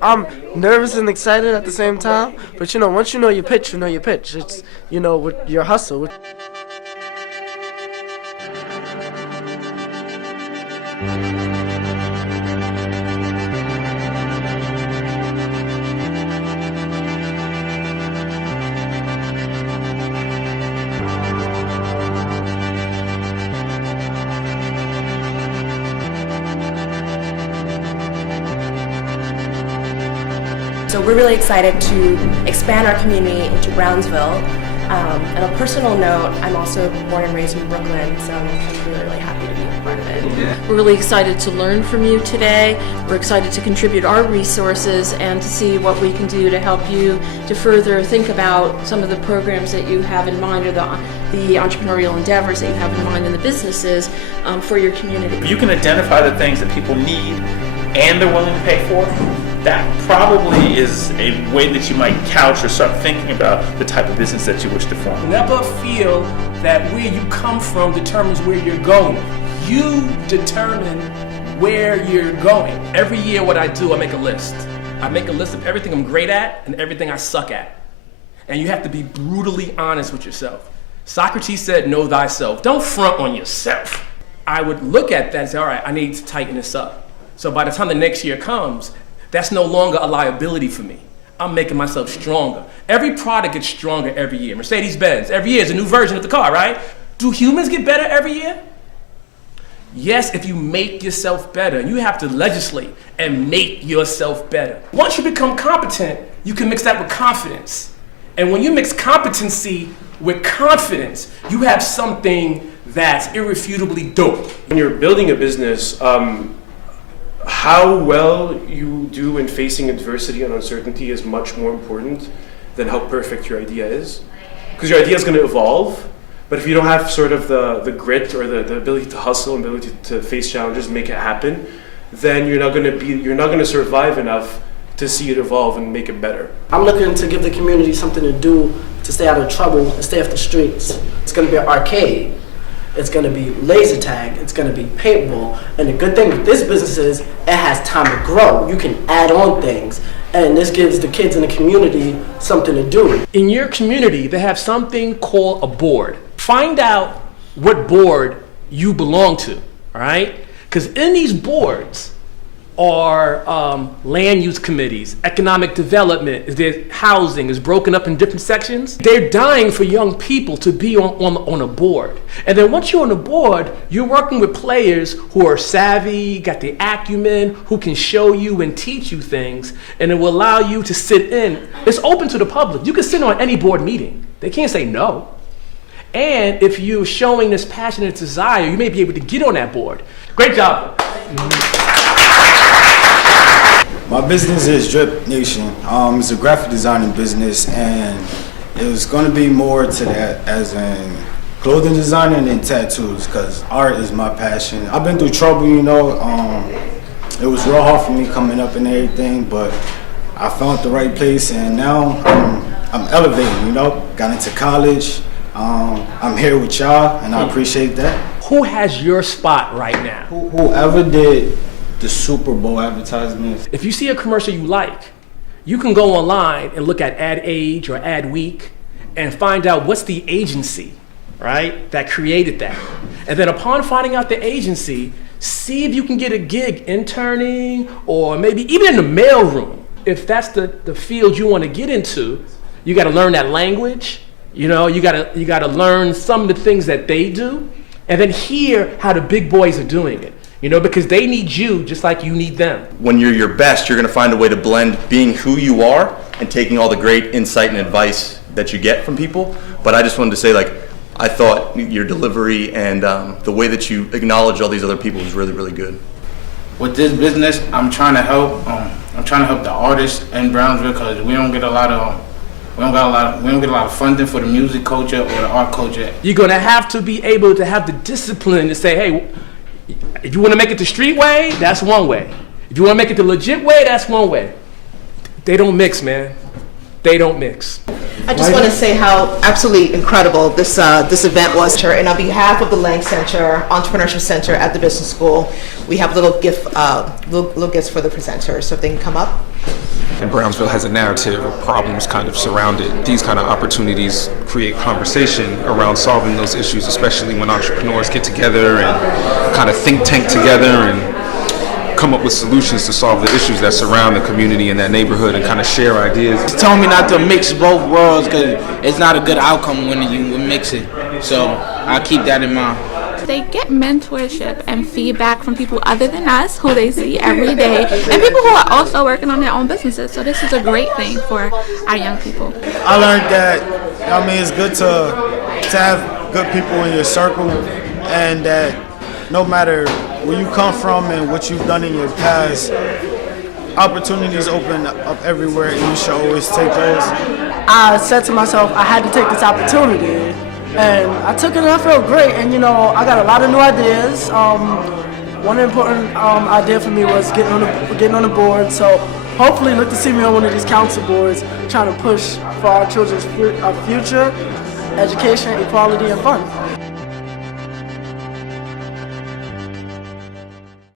I'm nervous and excited at the same time, but once you know your pitch, you know your pitch. It's, with your hustle. So we're really excited to expand our community into Brownsville. On a personal note, I'm also born and raised in Brooklyn, so I'm really happy to be a part of it. Yeah. We're really excited to learn from you today. We're excited to contribute our resources and to see what we can do to help you to further think about some of the programs that you have in mind, or the entrepreneurial endeavors that you have in mind in the businesses for your community. If you can identify the things that people need and they're willing to pay for, that probably is a way that you might couch or start thinking about the type of business that you wish to form. Never feel that where you come from determines where you're going. You determine where you're going. Every year what I do, I make a list. I make a list of everything I'm great at and everything I suck at. And you have to be brutally honest with yourself. Socrates said, know thyself. Don't front on yourself. I would look at that and say, all right, I need to tighten this up. So by the time the next year comes, that's no longer a liability for me. I'm making myself stronger. Every product gets stronger every year. Mercedes-Benz, every year is a new version of the car, right? Do humans get better every year? Yes, if you make yourself better. You have to legislate and make yourself better. Once you become competent, you can mix that with confidence. And when you mix competency with confidence, you have something that's irrefutably dope. When you're building a business, how well you do in facing adversity and uncertainty is much more important than how perfect your idea is. Because your idea is going to evolve, but if you don't have sort of the grit or the ability to hustle and ability to face challenges and make it happen, then you're not going to survive enough to see it evolve and make it better. I'm looking to give the community something to do to stay out of trouble and stay off the streets. It's going to be an arcade. It's going to be laser tag, it's going to be paintball. And the good thing with this business is it has time to grow. You can add on things. And this gives the kids in the community something to do. In your community, they have something called a board. Find out what board you belong to, all right? Because in these boards are land use committees, economic development, is there housing is broken up in different sections. They're dying for young people to be on a board. And then once you're on the board, you're working with players who are savvy, got the acumen, who can show you and teach you things, and it will allow you to sit in. It's open to the public. You can sit on any board meeting. They can't say no. And if you're showing this passionate desire, you may be able to get on that board. Great job. My business is Drip Nation. It's a graphic designing business, and it's going to be more to that as in clothing designer and then tattoos, because art is my passion. I've been through trouble, it was real hard for me coming up and everything, but I found the right place, and now I'm elevating, got into college. I'm here with y'all, and I appreciate that. Who has your spot right now? Whoever did the Super Bowl advertisements. If you see a commercial you like, you can go online and look at Ad Age or Ad Week and find out what's the agency, right, that created that. And then upon finding out the agency, see if you can get a gig interning or maybe even in the mailroom. If that's the field you want to get into, you got to learn that language. You got to learn some of the things that they do, and then hear how the big boys are doing it. Because they need you just like you need them. When you're your best, you're going to find a way to blend being who you are and taking all the great insight and advice that you get from people. But I just wanted to say, I thought your delivery and the way that you acknowledge all these other people was really, really good. With this business, I'm trying to help. I'm trying to help the artists in Brownsville, because we don't get a lot of funding for the music culture or the art culture. You're going to have to be able to have the discipline to say, hey, if you want to make it the street way, that's one way. If you want to make it the legit way, that's one way. They don't mix, man. They don't mix. I just want to say how absolutely incredible this event was. And on behalf of the Lang Center, Entrepreneurship Center at the Business School, we have little gifts for the presenters, so if they can come up. And Brownsville has a narrative of problems kind of surrounded. These kind of opportunities create conversation around solving those issues, especially when entrepreneurs get together and kind of think tank together and come up with solutions to solve the issues that surround the community and that neighborhood and kind of share ideas. He told me not to mix both worlds because it's not a good outcome when you mix it. So I'll keep that in mind. They get mentorship and feedback from people other than us who they see every day and people who are also working on their own businesses. So this is a great thing for our young people. I learned that, it's good to have good people in your circle, and that no matter where you come from and what you've done in your past, opportunities open up everywhere, and you should always take those. I said to myself, I had to take this opportunity, and I took it and I felt great. And I got a lot of new ideas. One important idea for me was getting on the board. So hopefully look to see me on one of these council boards trying to push for our children's future, education, equality, and fun.